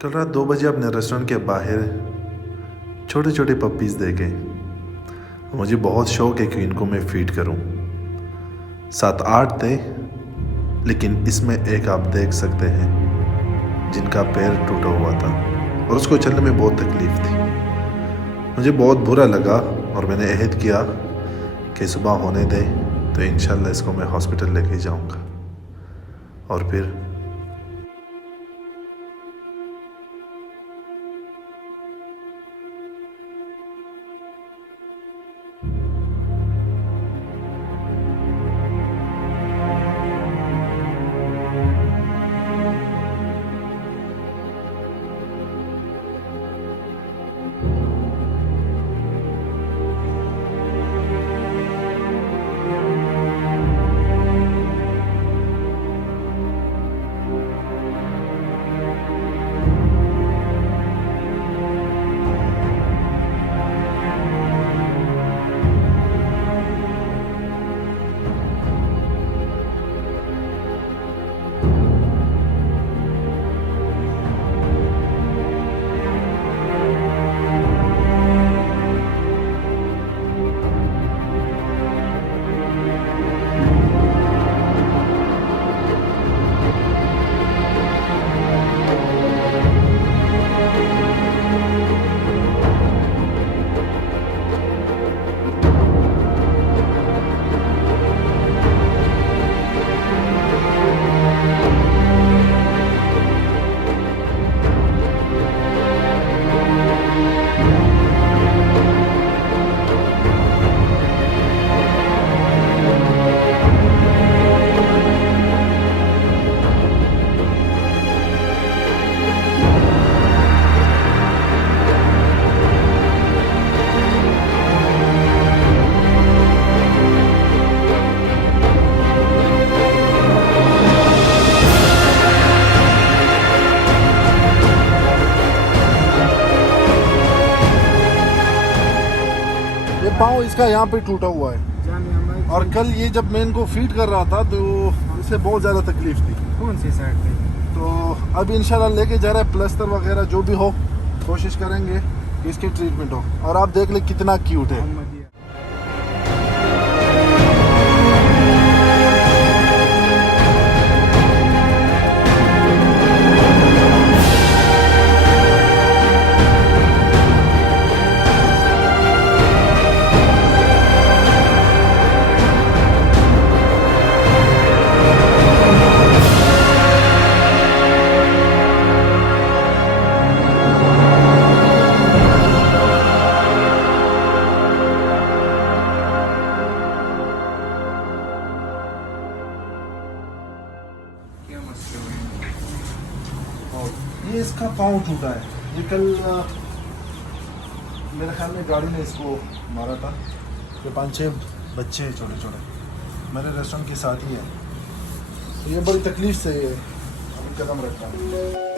कल रात 2 बजे अपने रेस्टोरेंट के बाहर छोटे छोटे पपीज़ देखे। मुझे बहुत शौक है कि इनको मैं फीड करूं। 7-8 थे, लेकिन इसमें एक आप देख सकते हैं जिनका पैर टूटा हुआ था और उसको चलने में बहुत तकलीफ़ थी। मुझे बहुत बुरा लगा और मैंने अहद किया कि सुबह होने दे तो इंशाल्लाह इसको मैं हॉस्पिटल लेके जाऊंगा। और फिर ये पाँव इसका यहाँ पे टूटा हुआ है और कल ये जब मैं इनको फीड कर रहा था तो इसे बहुत ज़्यादा तकलीफ थी। कौन सी साइड पे? तो अब इंशाल्लाह लेके जा रहा है, प्लास्टर वगैरह जो भी हो कोशिश करेंगे कि इसकी ट्रीटमेंट हो। और आप देख ले कितना क्यूट है। क्या मसला है? ये इसका पाँव टूटा है। ये कल मेरे ख्याल में गाड़ी ने इसको मारा था। ये 5-6 बच्चे हैं छोटे छोटे, मेरे रेस्टोरेंट के साथ ही हैं। तो ये बड़ी तकलीफ से ये अभी कदम रखा है।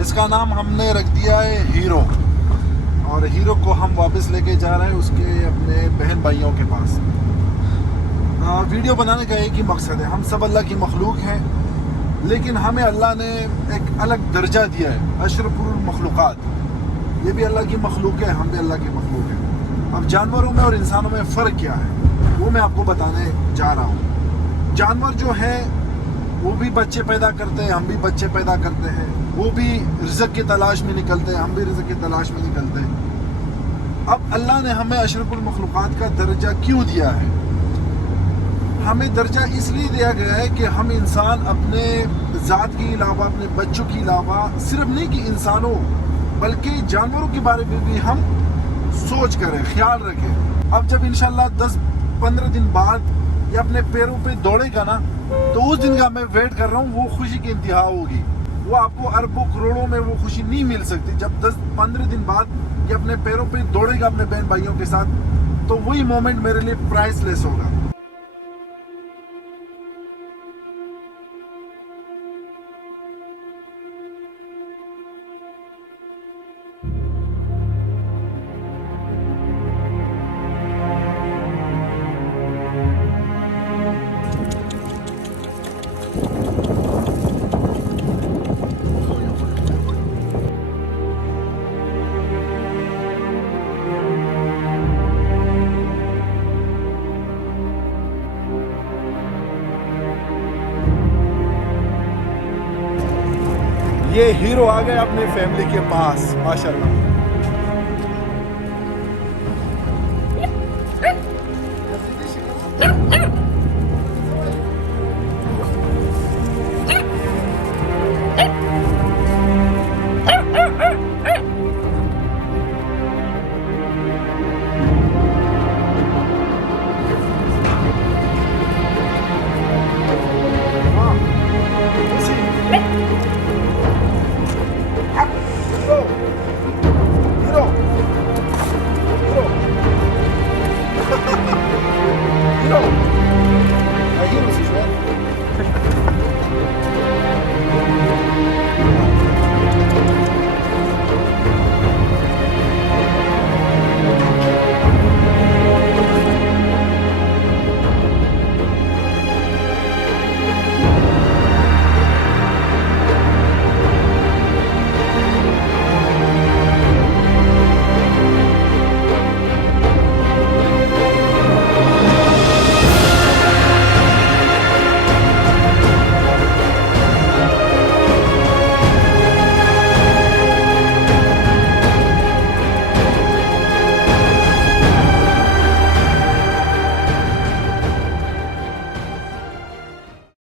इसका नाम हमने रख दिया है हीरो, और हीरो को हम वापस लेके जा रहे हैं उसके अपने बहन भाइयों के पास। वीडियो बनाने का एक ही मकसद है, हम सब अल्लाह की मखलूक हैं, लेकिन हमें अल्लाह ने एक अलग दर्जा दिया है, अशरफुल मखलूक़ात। ये भी अल्लाह की मखलूक है, हम भी अल्लाह की मखलूक है। अब जानवरों में और इंसानों में फ़र्क क्या है वो मैं आपको बताने जा रहा हूँ। जानवर जो है वो भी बच्चे पैदा करते हैं, हम भी बच्चे पैदा करते हैं, वो भी रिज़्क़ की तलाश में निकलते हैं, हम भी रिज़्क़ की तलाश में निकलते हैं। अब अल्लाह ने हमें अशरफुल मखलूक़ात का दर्जा क्यों दिया है? हमें दर्जा इसलिए दिया गया है कि हम इंसान अपने ज़ात के अलावा, अपने बच्चों के अलावा, सिर्फ नहीं कि इंसानों बल्कि जानवरों के बारे में भी हम सोच करें, ख्याल रखें। अब जब इंशाल्लाह 10-15 दिन बाद ये अपने पैरों पे दौड़ेगा ना, तो उस दिन का मैं वेट कर रहा हूँ, वो खुशी की इंतहा होगी। वो आपको अरबों करोड़ों में वो खुशी नहीं मिल सकती। जब 10-15 दिन बाद ये अपने पैरों पे दौड़ेगा अपने बहन भाइयों के साथ, तो वही मोमेंट मेरे लिए प्राइसलेस होगा। ये हीरो आ गए अपने फैमिली के पास, माशाल्लाह।